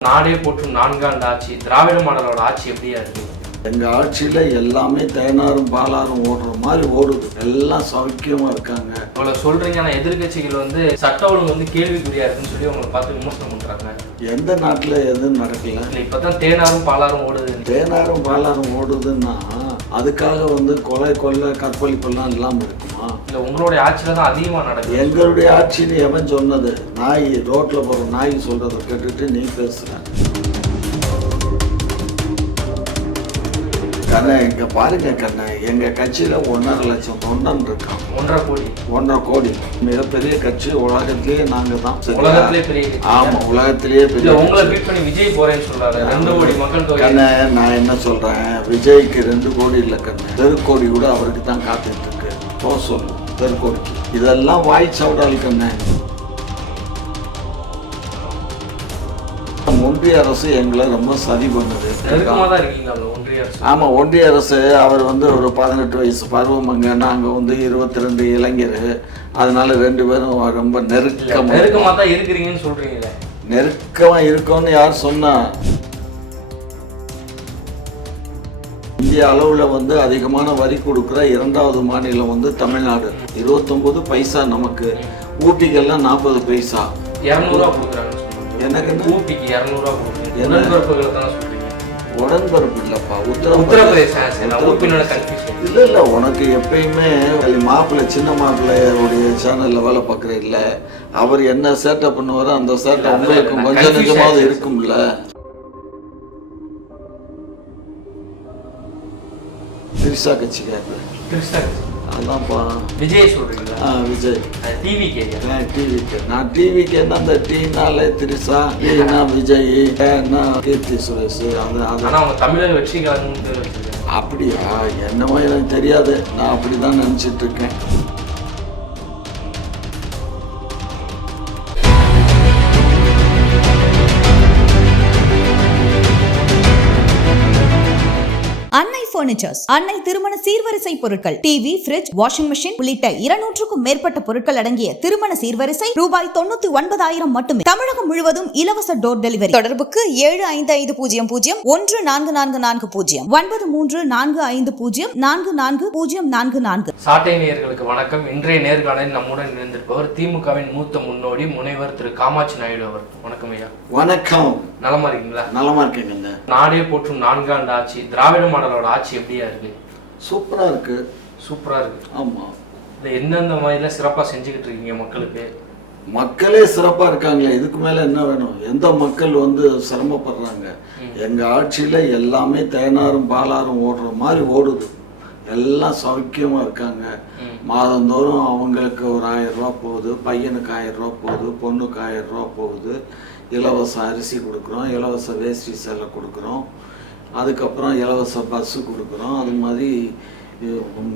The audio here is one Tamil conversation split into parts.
நாடே போற்றும் நான்காண்டு ஆட்சி திராவிட மாடலோட ஆட்சி எப்படியா இருக்கு? எங்க ஆட்சியில எல்லாமே தேனாரும் பாலாரும் ஓடுற மாதிரி ஓடுது. எல்லாம் சௌக்கியமா இருக்காங்க. இவ்வளவு சொல்றீங்க ஆனா எதிர்க்கட்சிகள் வந்து சட்ட ஒழுங்கு வந்து கேள்விக்குறியா இருக்குன்னு சொல்லி உங்களை பார்த்து விமர்சனம் பண்றாங்க. எந்த நாட்டுல எதுவும் நடக்கல இல்ல இப்பதான் தேனாரும் பாலாரும் ஓடுது. தேனாரும் பாலாரும் ஓடுதுன்னா அதுக்காக வந்து கொலை கொள்ளை கற்பழிப்பெல்லாம் இல்லாம இருக்குமா இல்ல உங்களுடைய ஆட்சியில தான் அதிகமா நடக்குது. எங்களுடைய ஆட்சின்னு எவன் சொன்னது? நாய் ரோட்ல போற நாய் சொல்றதை கேட்டுட்டு நீ பேசுற. கண்ணே இங்க பாருங்க கண்ணே எங்க கட்சியில ஒன்றரை லட்சம் தொண்டன் இருக்கான். ஒன்றரை கோடி. ஒன்றரை கோடி. மிகப்பெரிய கட்சி உலகத்திலேயே நாங்க தான்? உலகத்திலே பெரிய கட்சி. ஆமா உலகத்திலேயே பெரிய உங்களை பீட் பண்ணி விஜய் போறேன்னு சொல்றாரு. ரெண்டு கோடி மக்கள் தொகை. கண்ணே நான் என்ன சொல்றேன்? விஜய்க்கு ரெண்டு கோடி இல்ல கண்ணு. தெருக்கோடி கூட அவருக்கு தான் காத்துட்டு சொல்லு தெருக்கோடிக்கு இதெல்லாம் வாய் சவுடால் கண்ணு ஒன்றிய அரசு எங்களை ரொம்ப சதி பண்ணுது. அந்த ஒன்றிய அரசு? ஆமா ஒன்றிய அரசு அவர் வந்து ஒரு பதினெட்டு வயசு பருவமங்க நாங்க வந்து இருபத்தி ரெண்டு இளைஞர். அதனால ரெண்டு பேரும் ரொம்ப இல்ல, நெருக்கமா நெருக்கமா தான் இருக்கிறீங்கன்னு சொல்றீங்களே. நெருக்கமா இருக்கோம்னு யார் சொன்னா? இந்திய அளவுல வந்து அதிகமான வரி கொடுக்குற இரண்டாவது மாநிலம் வந்து தமிழ்நாடு. இருபத்தொன்பது பைசா நமக்கு. ஊட்டிக்கெல்லாம் நாற்பது பைசா. இரநூறுவா எனக்கு ஊட்டிக்கு இரநூறுவா கொடுக்குறீங்க தானே உடன்பிறப்பு இல்லப்பா உத்தரப்பிரதேச இல்ல இல்ல உனக்கு எப்பயுமே மாப்பிள்ளை சின்ன மாப்பிள்ளையுடைய சேனல்ல வேலை பார்க்குற இல்ல அவர் என்ன சேட்டை பண்ணுவாரோ அந்த சேட்டை உங்களுக்கு கொஞ்சம் நிஜமாவது. இருக்கும்ல. திரிசா கட்சிக்காரு கிருஷ்ணா அதான்ப்பா விஜய் சொல்றீங்களா? ஆ, விஜய். டிவி கேரியா டிவிக்கு நான் டிவிக்கு என்ன அந்த டீனாலே திரிசா டீனா விஜய் ஏன்னா கீர்த்தி சுரேஷ். அது அது. ஆனா அவங்க தமிழக அப்படியா? என்னமோ எனக்கு தெரியாது. நான் அப்படிதான் நினைச்சிட்டு இருக்கேன். பர்னிச்சர்ஸ் அன்னை திருமண சீர்வரிசை பொருட்கள் டிவி ஃபிரிட்ஜ் வாஷிங் மெஷின் உள்ளிட்ட இருநூற்றுக்கும் மேற்பட்ட பொருட்கள் அடங்கிய திருமண சீர்வரிசை ரூபாய் தொண்ணூத்தி ஒன்பதாயிரம் மட்டுமே. தமிழகம் முழுவதும் இலவச டோர் டெலிவரி தொடர்புக்கு ஏழு ஐந்து ஐந்து பூஜ்ஜியம் பூஜ்ஜியம் ஒன்று நான்கு நான்கு நான்கு பூஜ்ஜியம் ஒன்பது மூன்று நான்கு ஐந்து பூஜ்ஜியம் நான்கு நான்கு பூஜ்ஜியம் நான்கு நான்கு. சாட்டை நேயர்களுக்கு வணக்கம். இன்றைய நேர்காணலில் நம்முடன் இணைந்திருப்பவர் திமுகவின் மூத்த முன்னோடி முனைவர் திரு காமாட்சி நாயுடு அவர் வணக்கம் ஐயா. வணக்கம். நலமா இருக்கீங்களா? நலமா இருக்கேங்க நாடே போற்றும் நான்காண்டு ஆட்சி திராவிட மாடலோட ஆட்சி எப்படியா இருக்கு? சூப்பரா இருக்கு. சூப்பரா இருக்கு. ஆமா. இல்ல எந்தெந்த மாதிரிலாம் சிறப்பா செஞ்சுக்கிட்டு இருக்கீங்க மக்களுக்கு? மக்களே சிறப்பா இருக்காங்களே இதுக்கு மேல என்ன வேணும்? எந்த மக்கள் வந்து சிரமப்படுறாங்க? எங்க ஆட்சியில எல்லாமே தேனாரும் பாலாரும் ஓடுற மாதிரி ஓடுது. எல்லாம் சௌக்கியமா இருக்காங்க. மாதந்தோறும் அவங்களுக்கு ஒரு ஆயிரம் ரூபா போகுது பையனுக்கு ஆயிரம் ரூபா போகுது பொண்ணுக்கு ஆயிரம் ரூபா போகுது. இலவச அரிசி கொடுக்குறோம் இலவச வேஷ்டி சேலை கொடுக்குறோம். அதுக்கப்புறம் இலவச பஸ்ஸு கொடுக்குறோம். அது மாதிரி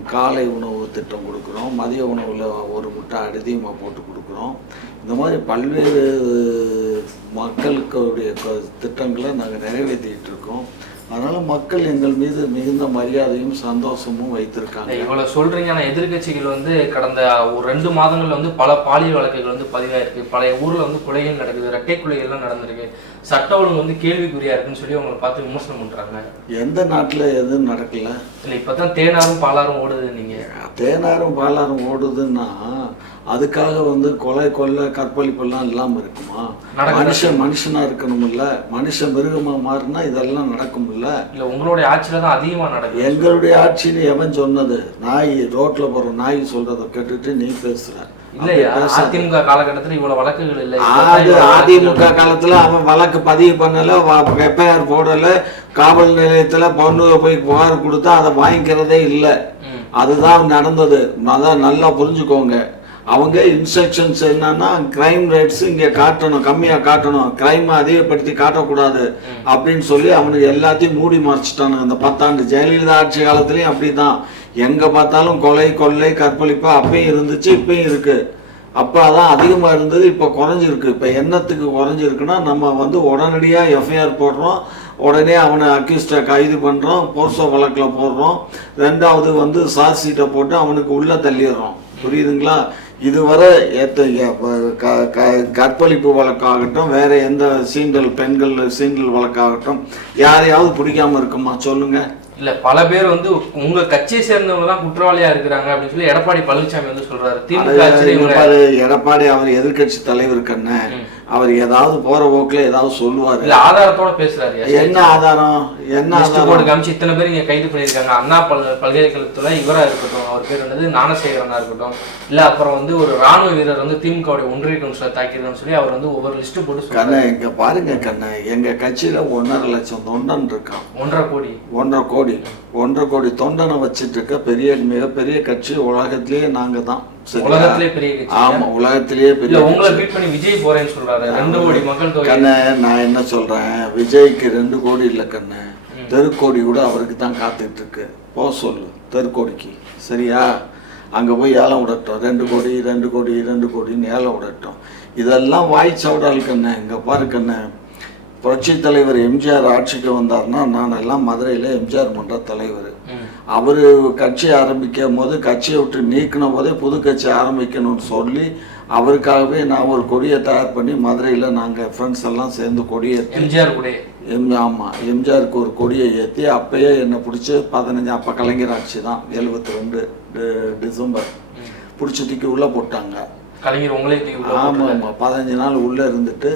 காலை உணவு திட்டம் கொடுக்குறோம். மதிய உணவில் ஒரு முட்டை அடிதியமாக போட்டு கொடுக்குறோம். இந்த மாதிரி பல்வேறு மக்களுக்குடைய க- திட்டங்களை நாங்கள் நிறைவேற்றிட்டு இருக்கோம். அதனால் மக்கள் எங்கள் மீது மிகுந்த மரியாதையும் சந்தோஷமும் வைத்திருக்காங்க. இவ்வளவு சொல்றீங்க. ஆனா எதிர்க்கட்சிகள் வந்து கடந்த ஒரு ரெண்டு மாதங்கள்ல வந்து பல பாலியல் வழக்குகள் வந்து பதிவாயிருக்கு. பழைய ஊர்ல வந்து கொலைகள் நடக்குது இரட்டை கொலைகள்லாம் நடந்திருக்கு. சட்ட ஒழுங்கு வந்து கேள்விக்குறியா இருக்குன்னு சொல்லி உங்களை பார்த்து விமர்சனம் பண்றாங்க. எந்த நாட்டில் எதுவும் நடக்கல? இல்ல இப்பதான் தேனாரும் பாலாரும் ஓடுது நீங்க. தேனாரும் பாலாரும் ஓடுதுன்னா அதுக்காக வந்து கொலை கொள்ளை கற்பழிப்பெல்லாம் இல்லாமல் இருக்குமா. மனுஷன் மனுஷனா இருக்கணும்ல. மனுஷன் மிருகமா மாறினா இதெல்லாம் நடக்கும்ல. இல்ல உங்களுடைய ஆட்சியில தான் அதிகமா நடக்குது. எங்களுடைய ஆட்சின்னு எவன் சொன்னது? நாய் ரோட்ல போற நாய் சொல்றதை கேட்டுட்டு நீ பேசாத. அதிமுக காலகட்டத்துல இவ்வளவு வழக்குகள் இல்லை. அது அதிமுக காலத்துல அவன் வழக்கு பதிவு பண்ணல எஃப்ஐஆர் போடல காவல் நிலையத்துல பொண்ணு போய் புகார் கொடுத்தா அதை வாங்கிக்கிறதே இல்லை. அதுதான் நடந்தது. அதான் நல்லா புரிஞ்சுக்கோங்க. அவங்க இன்ஸ்ட்ரக்ஷன்ஸ் என்னன்னா கிரைம் ரேட்ஸ் இங்க காட்டணும் கம்மியா காட்டணும். கிரைம் அதிகப்படுத்தி காட்டக்கூடாது அப்படின்னு சொல்லி அவனுக்கு எல்லாத்தையும் மூடி மறைச்சிட்டானுங்க. அந்த பத்தாண்டு ஜெயலலிதா ஆட்சி காலத்துலயும் அப்படிதான். எங்க பார்த்தாலும் கொலை கொள்ளை கற்பழிப்பு அப்பயும் இருந்துச்சு இப்பயும் இருக்கு. அப்போ அதான் அதிகமாக இருந்தது இப்போ குறைஞ்சிருக்கு. இப்போ என்னத்துக்கு குறைஞ்சிருக்குன்னா நம்ம வந்து உடனடியாக எஃப்ஐஆர் போடுறோம். உடனே அவனை அக்யூஸ்டை கைது பண்ணுறோம் போர்சோ வழக்கில் போடுறோம். ரெண்டாவது வந்து சார்ஜ் ஷீட்டை போட்டு அவனுக்கு உள்ளே தள்ளிடுறோம். புரியுதுங்களா? இதுவரை கற்பழிப்பு வழக்காகட்டும் வேற எந்த சீண்டல் பெண்கள் சீண்டல் வழக்காகட்டும் யாரையாவது பிடிக்காம இருக்குமா? சொல்லுங்க. இல்ல பல பேர் வந்து உங்க கட்சியை சேர்ந்தவங்க தான் குற்றவாளியா இருக்கிறாங்க அப்படின்னு சொல்லி எடப்பாடி பழனிசாமி வந்து சொல்றாரு. திமுக எடப்பாடி அவர் எதிர்க்கட்சி தலைவர் கண்ணு. அவர் ஏதாவது போற போக்குல ஏதாவது சொல்லுவாரு. இல்ல ஆதாரத்தோட பேசுறாரு. என்ன ஆதாரம்? என்ன ஆதாரம்? காமிச்சு இத்தனை பேர் இங்க கைது பண்ணியிருக்காங்க. அண்ணா பல்க பல்கலைக்கழகத்துல இவரா இருக்கட்டும் அவர் பேர் என்னது? ஞானசேகரனா இருக்கட்டும். இல்ல அப்புறம் வந்து ஒரு ராணுவ வீரர் வந்து திமுகவுடைய ஒன்றிய கவுன்சிலர் தாக்கியிருக்கான்னு சொல்லி அவர் வந்து ஒவ்வொரு லிஸ்ட் போட்டு கண்ணு இங்க பாருங்க கண்ணு. எங்க கட்சியில ஒன்றரை லட்சம் தொண்டன் இருக்கான். ஒன்றரை கோடி. ஒன்றரை கோடி. ஒன்றரை கோடி தொண்டனை வச்சிட்டு இருக்க பெரிய மிகப்பெரிய கட்சி உலகத்திலேயே நாங்க தான்? உலகத்திலே பெரிய கட்சி ஆமா உலகத்திலேயே பெரிய உங்களை கட்சி. பீட் பண்ணி விஜய் போறேன்னு சொல்றாரு. ரெண்டு கோடி மக்கள் தொகை. கண்ணு நான் என்ன சொல்றேன்? விஜய்க்கு ரெண்டு கோடி இல்ல கண்ணு. தெருக்கோடி கூட அவருக்கு தான் காத்துட்டு இருக்கு போ சொல்லு தெருக்கோடிக்கு. சரியா? அங்க போய் ஏலம் விடட்டும் ரெண்டு கோடி ரெண்டு கோடி ரெண்டு கோடின்னு ஏலம் விடட்டும் இதெல்லாம் வாய் சவுடால் கண்ணு. இங்க பாரு கண்ணு. புரட்சி தலைவர் எம்ஜிஆர் ஆட்சிக்கு வந்தார்னா நான் எல்லாம் மதுரையில் எம்ஜிஆர் மன்ற தலைவர். அவர் கட்சி ஆரம்பிக்கும் போது கட்சியை விட்டு நீக்கின போதே புது கட்சி ஆரம்பிக்கணும்னு சொல்லி அவருக்காகவே நான் ஒரு கொடியை தயார் பண்ணி மதுரையில் நாங்கள் ஃப்ரெண்ட்ஸ் எல்லாம் சேர்ந்து கொடியை எம்ஜிஆர் கூட எம் ஆமாம் எம்ஜிஆருக்கு ஒரு கொடியை ஏற்றி அப்பயே என்னை பிடிச்சி பதினஞ்சு அப்போ கலைஞர் ஆட்சி தான் எழுபத்தி ரெண்டு டிசம்பர். பிடிச்சி தூக்கி உள்ளே போட்டாங்க. கலைஞர் உங்களே ஆமாம். ஆமாம் பதினஞ்சு நாள் உள்ளே இருந்துட்டு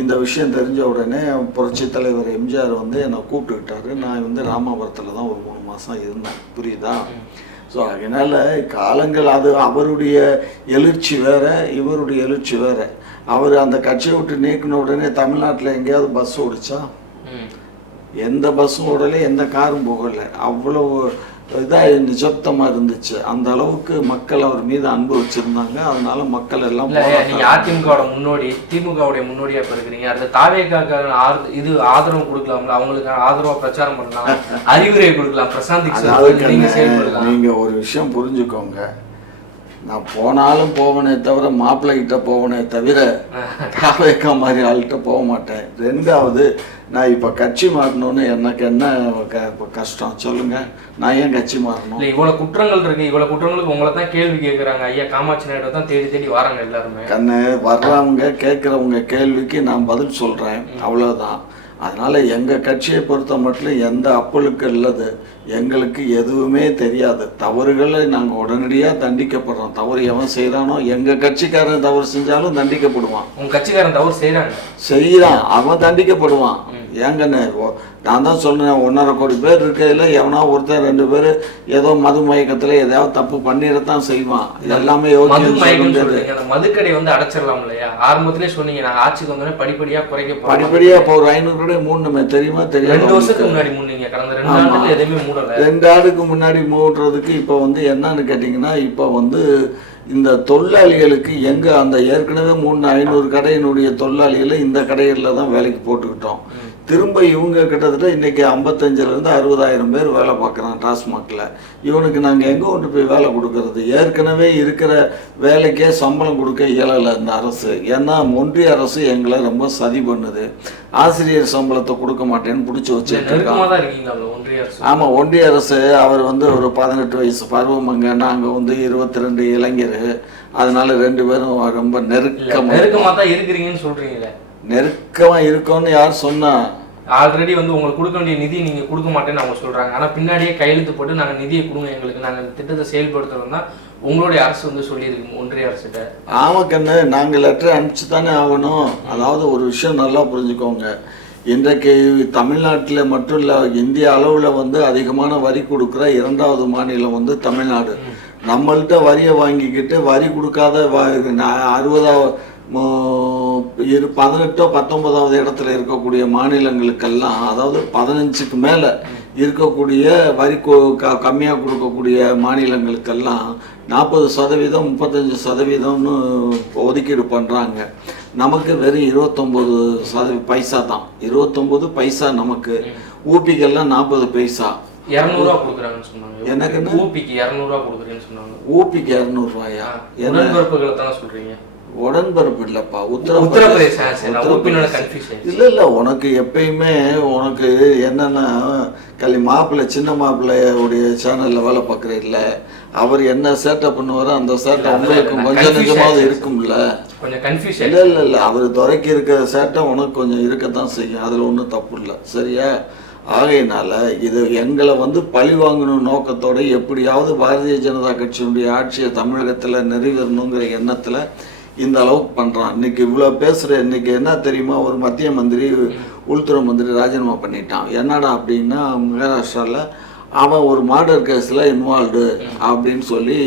இந்த விஷயம் தெரிஞ்ச உடனே புரட்சி தலைவர் எம்ஜிஆர் வந்து என்னை கூப்பிட்டுக்கிட்டாரு. நான் வந்து ராமாபுரத்தில் தான் ஒரு மூணு மாதம் இருந்தேன். புரியுதா? ஸோ அதனால் காலங்கள் அது அவருடைய எழுச்சி வேற இவருடைய எழுச்சி வேற. அவர் அந்த கட்சியை விட்டு நீக்கின உடனே தமிழ்நாட்டில் எங்கேயாவது பஸ் ஓடிச்சா. எந்த பஸ்ஸும் ஓடலை எந்த காரும் போகலை. அவ்வளோ இதாக நிஜப்தமாக இருந்துச்சு. அந்த அளவுக்கு மக்கள் அவர் மீது அன்பு வச்சுருந்தாங்க. அதனால மக்கள் எல்லாம் இல்ல போராட்டம் நீங்க அதிமுகவோட முன்னோடி திமுகவுடைய முன்னோடியா இப்ப இருக்கிறீங்க. அடுத்த தாவேக்காக இது ஆதரவு கொடுக்கலாம்ல? அவங்களுக்கு ஆதரவா பிரச்சாரம் பண்ணலாம். அறிவுரை கொடுக்கலாம். பிரசாந்த் அதாவது கிஷோர் நீங்க கண்ணே, செயல்படலாம். நீங்க ஒரு விஷயம் புரிஞ்சுக்கோங்க. நான் போனாலும் போவனே தவிர மாப்பிள்ளை கிட்ட போவனே தவிர காவேக்கா மாதிரி ஆள்கிட்ட போக மாட்டேன். ரெண்டாவது நான் இப்ப கட்சி மாறணும்னு எனக்கு என்ன க- கஷ்டம்? சொல்லுங்க. நான் ஏன் கட்சி மாறணும்? இல்ல இவ்வளவு குற்றங்கள் இருக்கு. இவ்வளவு குற்றங்களுக்கு உங்களை தான் கேள்வி கேக்குறாங்க. ஐயா காமாட்சி நாயுடு தான் தேடி தேடி வராங்க எல்லாருமே. கண்ணு வர்றவங்க கேட்குறவங்க கேள்விக்கு நான் பதில் சொல்கிறேன் அவ்வளோதான் அதனால் எங்கள் கட்சியை பொறுத்த மட்டும் எந்த அப்பலுக்கு இல்லது எங்களுக்கு எதுவுமே தெரியாது. தவறுகளை நாங்கள் உடனடியாக தண்டிக்கப்படுறோம். தவறு எவன் செய்கிறானோ எங்கள் கட்சிக்காரன் தவறு செஞ்சாலும் தண்டிக்கப்படுவான். உங்க கட்சிக்காரன் தவறு செய்யறாங்க செய்கிறான் அவன் தண்டிக்கப்படுவான். ஏங்கண்ணே நான் தான் சொன்னேன் ஒன்றரை கோடி பேர் இருக்கையில் எவனா ஒருத்தன் ரெண்டு பேர் ஏதோ மது மயக்கத்தில் எதையாவது தப்பு பண்ணிடத்தான் செய்வான். எல்லாமே சொல்றீங்க. அந்த மதுக்கடை வந்து அடைச்சிடலாம் இல்லையா? ஆரம்பத்திலே சொன்னீங்க நாங்க ஆட்சிக்கு வந்தோடனே படிப்படியா குறைக்க போறோம். படிப்படியா இப்போ ஒரு ஐநூறு கூட மூணுமே தெரியுமா? தெரியாது ரெண்டு வருஷத்துக்கு முன்னாடி மூடுனீங்க கடந்த ரெண்டு ஆண்டுல எதுவுமே மூடல. ரெண்டு ஆண்டுக்கு முன்னாடி மூடுறதுக்கு இப்போ வந்து என்னன்னு கேட்டிங்கன்னா இப்போ வந்து இந்த தொழிலாளிகளுக்கு எங்கே அந்த ஏற்கனவே மூணு ஐநூறு கடையினுடைய தொழிலாளிகளை இந்த கடைகளில் தான் வேலைக்கு போட்டுக்கிட்டோம். திரும்ப இவங்க கிட்டத்தட்ட இன்னைக்கு ஐம்பத்தஞ்சிலேருந்து அறுபதாயிரம் பேர் வேலை பார்க்குறான் டாஸ்மாகில். இவனுக்கு நாங்கள் எங்கே கொண்டு போய் வேலை கொடுக்கறது? ஏற்கனவே இருக்கிற வேலைக்கே சம்பளம் கொடுக்க இயலலை இந்த அரசு. ஏன்னா ஒன்றிய அரசு எங்களை ரொம்ப சதி பண்ணுது. ஆசிரியர் சம்பளத்தை கொடுக்க மாட்டேன்னு பிடிச்சி அரசு? ஆமாம் ஒன்றிய அரசு அவர் வந்து ஒரு பதினெட்டு வயசு பருவமங்க நாங்கள் வந்து இருபத்தி ரெண்டு இளைஞர். அதனால ரெண்டு பேரும் ரொம்ப நெருக்கமாக நெருக்கமா தான் இருக்கிறீங்கன்னு சொல்றீங்களே. நெருக்கமாக இருக்கோன்னு யார் சொன்னா? ஆல்ரெடி வந்து உங்களுக்கு கொடுக்க வேண்டிய நிதி நீங்க கொடுக்க மாட்டேன்னு அவங்க சொல்றாங்க. ஆனா பின்னாடியே கையெழுத்து போட்டு நாங்க நிதியை கொடுங்க எங்களுக்கு. நாங்க இந்த திட்டத்தை செயல்படுத்துறோம் தான் உங்களுடைய அரசு வந்து சொல்லியிருக்கு. ஒன்றிய அரசுகிட்ட. ஆமா கண்ணு நாங்கள் லெட்டர் அனுப்பிச்சு தானே ஆகணும். அதாவது ஒரு விஷயம் நல்லா புரிஞ்சுக்கோங்க. இன்றைக்கு தமிழ்நாட்டில் மட்டும் இல்லை இந்திய அளவில் வந்து அதிகமான வரி கொடுக்குற இரண்டாவது மாநிலம் வந்து தமிழ்நாடு. நம்மள்ட்ட வரியை வாங்கிக்கிட்டு வரி கொடுக்காத அறுபதாவது இரு பதினெட்டோ பத்தொன்பதாவது இடத்துல இருக்கக்கூடிய மாநிலங்களுக்கெல்லாம் அதாவது பதினஞ்சுக்கு மேலே இருக்கக்கூடிய வரி கொ- கம்மியாக கொடுக்கக்கூடிய மாநிலங்களுக்கெல்லாம் நாற்பது சதவீதம் முப்பத்தஞ்சு சதவீதம்னு ஒதுக்கீடு பண்ணுறாங்க நமக்கு வெறும் இருபத்தொம்போது சதவீ பைசா தான். இருபத்தொம்போது பைசா நமக்கு. ஊப்பிக்கெல்லாம் நாற்பது பைசா. இரநூறுவா கொடுக்குறாங்கன்னு சொன்னாங்க. எனக்குன்னு? ஊபிக்கு இரநூறுவா கொடுக்குறேன்னு சொன்னாங்க. ஊப்பிக்கு இரநூறுவாயா? என்ன? தானே சொல்றீங்க? உடன்பிறப்பு இல்லப்பா உத்தரப்பிரதேச சரி, நான் உத்தரப்பிரதேச. உறுப்பினோட கன்ஃபியூஷன் இல்ல இல்ல உனக்கு எப்பயுமே உனக்கு என்னன்னா கலி மாப்பிள்ளை சின்ன மாப்பிள்ளையுடைய சேனல்ல வேலை பார்க்குற இல்ல அவர் என்ன சேட்டை பண்ணுவாரோ அந்த சேட்டை உங்களுக்கு கொஞ்சம் நிஜமாவது. இருக்கும்ல. இல்ல இல்ல இல்ல அவர் துறைக்கு இருக்கிற சேட்டை உனக்கு கொஞ்சம் இருக்கத்தான் செய்யும். அதுல ஒன்றும் தப்பு இல்லை. சரியா? ஆகையினால இது எங்களை வந்து பழி வாங்கணும் நோக்கத்தோட எப்படியாவது பாரதிய ஜனதா கட்சியினுடைய ஆட்சியை தமிழகத்துல நிறைவேறணுங்கிற எண்ணத்துல இந்த அளவுக்கு பண்ணுறான் இன்னைக்கு இவ்வளோ பேசுகிற இன்னைக்கு என்ன தெரியுமா? ஒரு மத்திய மந்திரி உள்துறை மந்திரி ராஜினாமா பண்ணிட்டான். என்னடா அப்படின்னா மகாராஷ்டிராவில் அவன் ஒரு மர்டர் கேஸில் இன்வால்வ்டு அப்படின்னு சொல்லி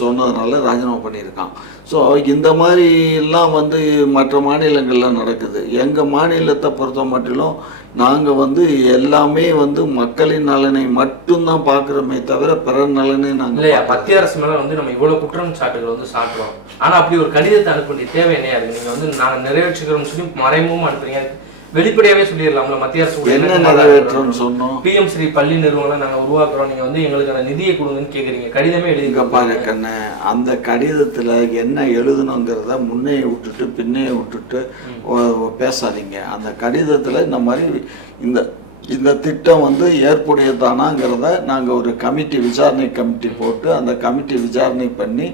சொன்னதுனால ராஜினாமா பண்ணியிருக்கான். ஸோ இந்த மாதிரி எல்லாம் வந்து மற்ற மாநிலங்கள்ல நடக்குது. எங்கள் மாநிலத்தை பொறுத்த மட்டிலும் நாங்கள் வந்து எல்லாமே வந்து மக்களின் நலனை மட்டும்தான் பார்க்குறோமே தவிர பிறர் நலனை இல்லையா? நாங்கள் மத்திய அரசு மேல வந்து நம்ம இவ்வளவு குற்றம் சாட்டுகள் வந்து சாட்டுறோம். ஆனா அப்படி ஒரு கடிதத்தை அனுப்ப வேண்டிய தேவை என்னையா இருக்கு நீங்க வந்து நாங்க நிறைவேற்றுகிறோம்னு சொல்லி மறைமுகமா அனுப்புறீங்க. வெளிப்படையாவே சொல்லிடலாம்ல மத்திய அரசு என்ன நிறைவேற்றோம்னு சொன்னோம்? பிஎம் ஸ்ரீ பள்ளி நிறுவனங்களை நாங்க உருவாக்குறோம். நீங்க வந்து எங்களுக்கு அந்த நிதியை கொடுங்கன்னு கேக்குறீங்க. கடிதமே எழுதி இங்க பாரு கண்ணு அந்த கடிதத்துல என்ன எழுதணுங்கிறத முன்னைய விட்டுட்டு பின்னைய விட்டுட்டு பேசாதீங்க. அந்த கடிதத்துல இந்த மாதிரி இந்த இந்த திட்டம் வந்து ஏற்புடையதானாங்கிறத நாங்க ஒரு கமிட்டி விசாரணை கமிட்டி போட்டு அந்த கமிட்டி விசாரணை பண்ணி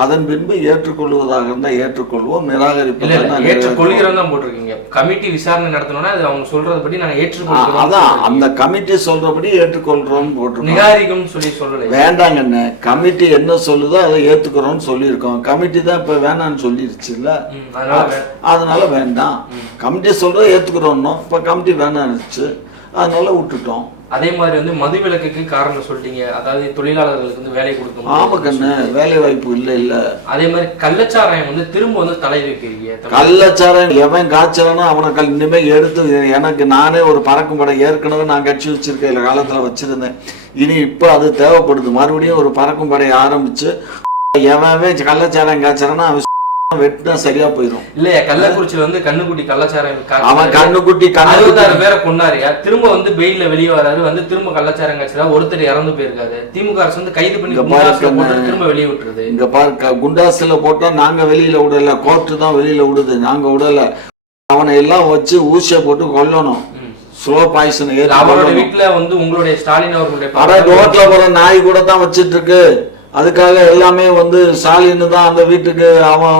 அதன் பின்பு ஏற்றுக்கொள்வதாக இருந்தால் ஏற்றுக்கொள்வோம் நிராகரிப்பதாக ஏற்றுக்கொள்கிறோம் தான் போட்டிருக்கீங்க. கமிட்டி விசாரணை நடத்தணும்னா அது அவங்க சொல்றதுபடி நாங்க ஏற்றுக்கொள்கிறோம். அதான் அந்த கமிட்டி சொல்றபடி ஏற்றுக்கொள்றோம்னு போட்டிருக்கோம். நிகாரிக்கும் சொல்லி சொல்லலை. வேண்டாங்கண்ணே கமிட்டி என்ன சொல்லுதோ அதை ஏத்துக்கிறோம்னு சொல்லியிருக்கோம். கமிட்டி தான் இப்ப வேணாம்னு சொல்லிருச்சுல்ல? அதனால வேண்டாம். கமிட்டி சொல்றத ஏத்துக்கிறோம்னோ இப்ப கமிட்டி வேணாம்னுச்சு. அதனால விட்டுட்டோம். அதே மாதிரி வந்து மது விலக்குக்கு காரணம் சொல்லிட்டீங்க. அதாவது தொழிலாளர்களுக்கு வந்து வேலை கொடுக்க முடியாது. ஆமா கண்ணு வேலை வாய்ப்பு இல்ல இல்ல. அதே மாதிரி கள்ளச்சாராயம் வந்து திரும்ப வந்து தலை வைக்கிறீங்க. தமிழ் கள்ளச்சாரம் எவன் காய்ச்சலனோ அவனை கல் இனிமே எடுத்து எனக்கு நானே ஒரு பறக்கும் படை. ஏற்கனவே நான் கட்சி வச்சிருக்கேன் இல்ல காலத்துல வச்சிருந்தேன். இனி இப்போ அது தேவைப்படுது. மறுபடியும் ஒரு பறக்கும் படையை ஆரம்பிச்சு எவன் கள்ளச்சாரம் காய்ச்சறானா அவன் வெட்டினா சரியா போயிடும் இல்லையா கள்ளக்குறிச்சியில வந்து கண்ணுக்குட்டி கள்ளச்சாராயம் அவன். கண்ணுக்குட்டி அறுபத்தாறு பேரை கொண்டாருயா திரும்ப வந்து பெயில்ல வெளியே வராரு வந்து திரும்ப கள்ளச்சாரம் காய்ச்சறா ஒருத்தர் இறந்து போயிருக்காரு. திமுக அரசு வந்து கைது பண்ணி திரும்ப வெளியே விட்டுருது. இங்க பாரு க- குண்டாஸ்ல போட்டா நாங்க வெளியில விடல கோர்ட்டு தான் வெளியில விடுது நாங்க விடல. அவனை எல்லாம் வச்சு ஊசியை போட்டு கொல்லணும். ஸ்லோ பாய்சன் அவரோட வீட்டுல வந்து உங்களுடைய ஸ்டாலின் அவர்களுடைய ரோட்ல போற நாய் கூட தான் வச்சிட்டு இருக்கு. அதுக்காக எல்லாமே வந்து ஸ்டாலின் தான் அந்த வீட்டுக்கு அவன்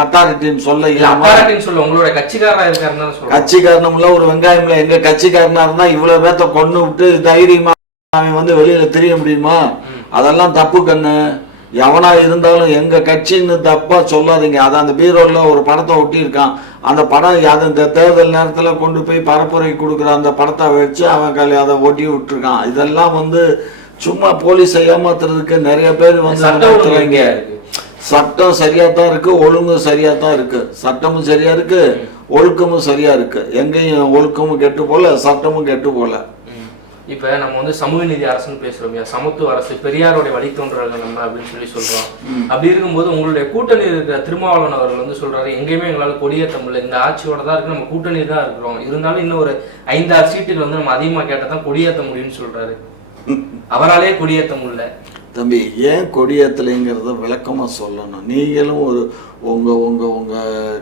அத்தாரிட்டின்னு சொல்ல இல்ல இல்லாம சொல்ல உங்களுடைய கட்சிக்காரரா இருக்காருன்னு சொல்றேன் கட்சிக்காரனம்ல ஒரு வெங்காயம்ல எங்க கட்சிக்காரனா இருந்தா இவ்வளவு பேத்த கொண்டு விட்டு தைரியமா அவன் வந்து வெளியில தெரிய முடியுமா? அதெல்லாம் தப்பு கண்ணு. எவனா இருந்தாலும் எங்க கட்சின்னு தப்பா சொல்லாதீங்க. அது அந்த பீரோல ஒரு படத்தை ஒட்டியிருக்கான். அந்த படம் அது இந்த தேர்தல் நேரத்துல கொண்டு போய் பரப்புரை கொடுக்குற அந்த படத்தை வச்சு அவன் கல் அதை ஒட்டி விட்டுருக்கான். இதெல்லாம் வந்து சும்மா போலீஸை ஏமாத்துறதுக்கு நிறைய பேர் வந்து நடத்துறாங்க? சட்டம் சரியா தான் இருக்கு ஒழுங்கும் சரியா தான் இருக்கு. சட்டமும் சரியா இருக்கு ஒழுக்கமும் சரியா இருக்கு. எங்கேயும் ஒழுக்கமும் கெட்டு போல சட்டமும் கெட்டு போல. இப்ப நம்ம வந்து சமூக நீதி அரசுன்னு பேசுறோம் இல்லையா? சமத்துவ அரசு பெரியாருடைய வழித்தோன்றல்கள் நம்ம அப்படின்னு சொல்லி சொல்றோம். அப்படி இருக்கும்போது உங்களுடைய கூட்டணி இருக்கிற திருமாவளவன் அவர்கள் வந்து சொல்றாரு எங்கேயுமே எங்களால கொடியேற்ற முடியல இந்த ஆட்சியோட தான் இருக்கு நம்ம கூட்டணி தான் இருக்கிறோம். இருந்தாலும் இன்னும் ஒரு ஐந்தாறு சீட்டுகள் வந்து நம்ம அதிகமா கேட்டா தான் கொடியேற்ற முடியும்னு சொல்றாரு. அவராலே கொடியேற்ற முடியல தம்பி ஏன் கொடியேற்றலைங்கிறத விளக்கமா சொல்லணும். நீங்களும் ஒரு உங்க உங்க உங்க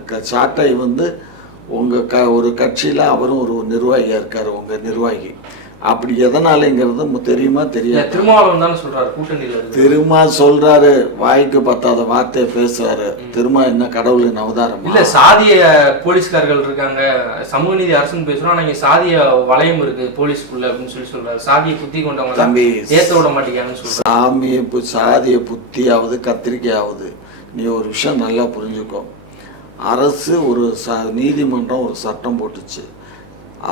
க- சாட்டை வந்து உங்க க ஒரு கட்சியில அவரும் ஒரு நிர்வாகியா இருக்காரு உங்க நிர்வாகி. அப்படி எதனாலங்கிறது தெரியுமா? தெரியாது. திருமாவளவன் தானே சொல்றாரு கூட்டணியில திருமா சொல்றாரு வாய்க்கு பத்தாத வார்த்தையை பேசுறாரு. திருமா என்ன கடவுளின் அவதாரமா? இல்ல சாதிய போலீஸ்காரர்கள் இருக்காங்க. சமூக நீதி அரசுன்னு பேசுறோம் ஆனா இங்க சாதிய வளையம் இருக்கு போலீஸ்க்குள்ள அப்படின்னு சொல்லி சொல்றாரு. சாதியை குத்தி கொண்டவங்க தம்பி ஏத்த விட மாட்டேங்காங்கன்னு சொல்றாரு. சாமியை பு சாதிய புத்தியாவது கத்திரிக்கையாவது நீ ஒரு விஷயம் நல்லா புரிஞ்சுக்கோ. அரசு ஒரு ச நீதிமன்றம் ஒரு சட்டம் போட்டுச்சு.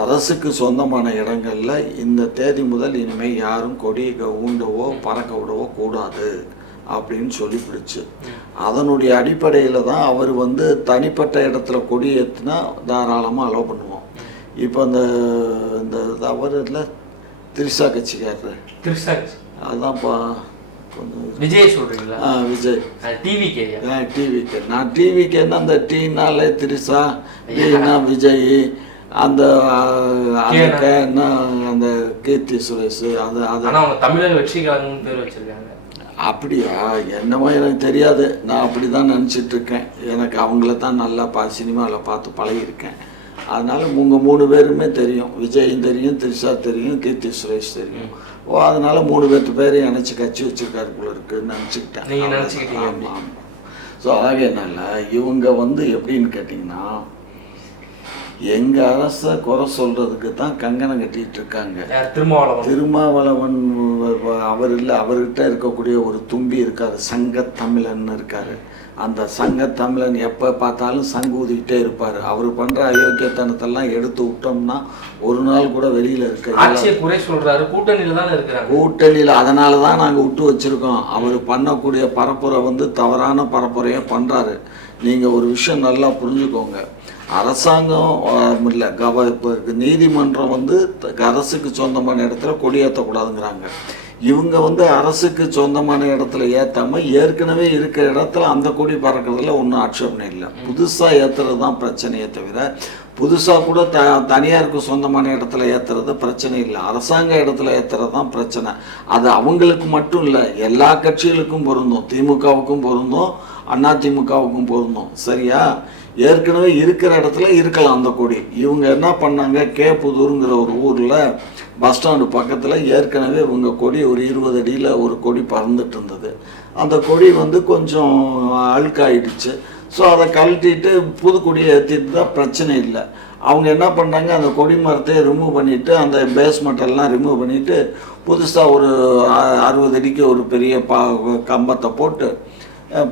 அரசுக்கு சொந்தமான இடங்கள்ல இந்த தேதி முதல் இனிமே யாரும் கொடியை ஊண்டவோ பறக்க விடவோ கூடாது அப்படின்னு சொல்லிப்பிடுச்சு. அதனுடைய அடிப்படையில் தான் அவர் வந்து தனிப்பட்ட இடத்துல கொடி ஏற்றினா தாராளமாக அலோவ் பண்ணுவோம். இப்போ அந்த இந்த அவர் இல்லை திரிசா கட்சிக்காரர். திருசா அதான்ப்பா கொஞ்சம் விஜய் சொல்றீங்களா? ஆ விஜய். டிவி கேயா டிவிக்கு நான் டிவிக்குன்னு அந்த டீனாலே திரிசா வீணா விஜய். அந்த அந்த அந்த கீர்த்தி சுரேஷ் ஆனா அவங்க தமிழக வெற்றி பேர் வச்சிருக்காங்க. அப்படியா? என்னமோ எனக்கு தெரியாது. நான் அப்படி தான் நினச்சிட்டு இருக்கேன் எனக்கு அவங்கள தான் நல்லா பா சினிமாவில் பார்த்து பழகியிருக்கேன். அதனால உங்கள் மூணு பேருமே தெரியும். விஜயும் தெரியும் திரிஷா தெரியும் கீர்த்தி சுரேஷ் தெரியும். ஓ அதனால மூணு பேர்த்து பேரையும் நினச்சி கட்சி வச்சிருக்காரு போல இருக்குன்னு நினச்சிக்கிட்டேன். ஆமாம் ஸோ ஆகையனால இவங்க வந்து எப்படின்னு கேட்டிங்கன்னா எங்கள் அரசை குறை சொல்கிறதுக்கு தான் கங்கணம் கட்டிட்டு இருக்காங்க. திருமாவளவன். திருமாவளவன் அவர் இல்லை அவர்கிட்ட இருக்கக்கூடிய ஒரு தும்பி இருக்காரு சங்க தமிழன் இருக்காரு. அந்த சங்க தமிழன் எப்போ பார்த்தாலும் சங்கு ஊதிக்கிட்டே இருப்பார். அவர் பண்ணுற அயோக்கியத்தனத்தெல்லாம் எடுத்து விட்டோம்னா ஒரு நாள் கூட வெளியில் இருக்க குறை கூட்டணியில தானே இருக்கிறாங்க. கூட்டணியில் அதனால தான் நாங்கள் விட்டு வச்சுருக்கோம். அவர் பண்ணக்கூடிய பரப்புரை வந்து தவறான பரப்புரையை பண்ணுறாரு நீங்கள் ஒரு விஷயம் நல்லா புரிஞ்சுக்கோங்க. அரசாங்கம் இல்லை கவ இப்போ நீதிமன்றம் வந்து த- அரசுக்கு சொந்தமான இடத்துல கொடியேற்றக்கூடாதுங்கிறாங்க இவங்க வந்து அரசுக்கு சொந்தமான இடத்துல ஏற்றாம ஏற்கனவே இருக்கிற இடத்துல அந்த கொடி பறக்கிறதுல ஒன்றும் ஆட்சேபனை இல்லை. புதுசாக ஏற்றுறது தான் பிரச்சனையே தவிர புதுசாக கூட த தனியாருக்கு சொந்தமான இடத்துல ஏற்றுறது பிரச்சனை இல்லை. அரசாங்க இடத்துல ஏற்றுறது தான் பிரச்சனை. அது அவங்களுக்கு மட்டும் இல்லை எல்லா கட்சிகளுக்கும் பொருந்தும். திமுகவுக்கும் பொருந்தும் அண்ணா திமுகவுக்கும் பொருந்தும். சரியா? ஏற்கனவே இருக்கிற இடத்துல இருக்கலாம் அந்த கொடி. இவங்க என்ன பண்ணாங்க? கே. புதூருங்கிற ஒரு ஊரில் பஸ் ஸ்டாண்டு பக்கத்தில் ஏற்கனவே இவங்க கொடி ஒரு இருபது அடியில் ஒரு கொடி பறந்துட்டு இருந்தது. அந்த கொடி வந்து கொஞ்சம் அழுக்காயிடுச்சு. ஸோ அதை கழட்டிட்டு புது கொடியை ஏற்றிட்டு தான் பிரச்சனை இல்லை. அவங்க என்ன பண்ணாங்க அந்த கொடி மரத்தை ரிமூவ் பண்ணிவிட்டு அந்த பேஸ்மெண்ட்டெல்லாம் ரிமூவ் பண்ணிவிட்டு புதுசாக ஒரு அ- அறுபது அடிக்கு ஒரு பெரிய பா கம்பத்தை போட்டு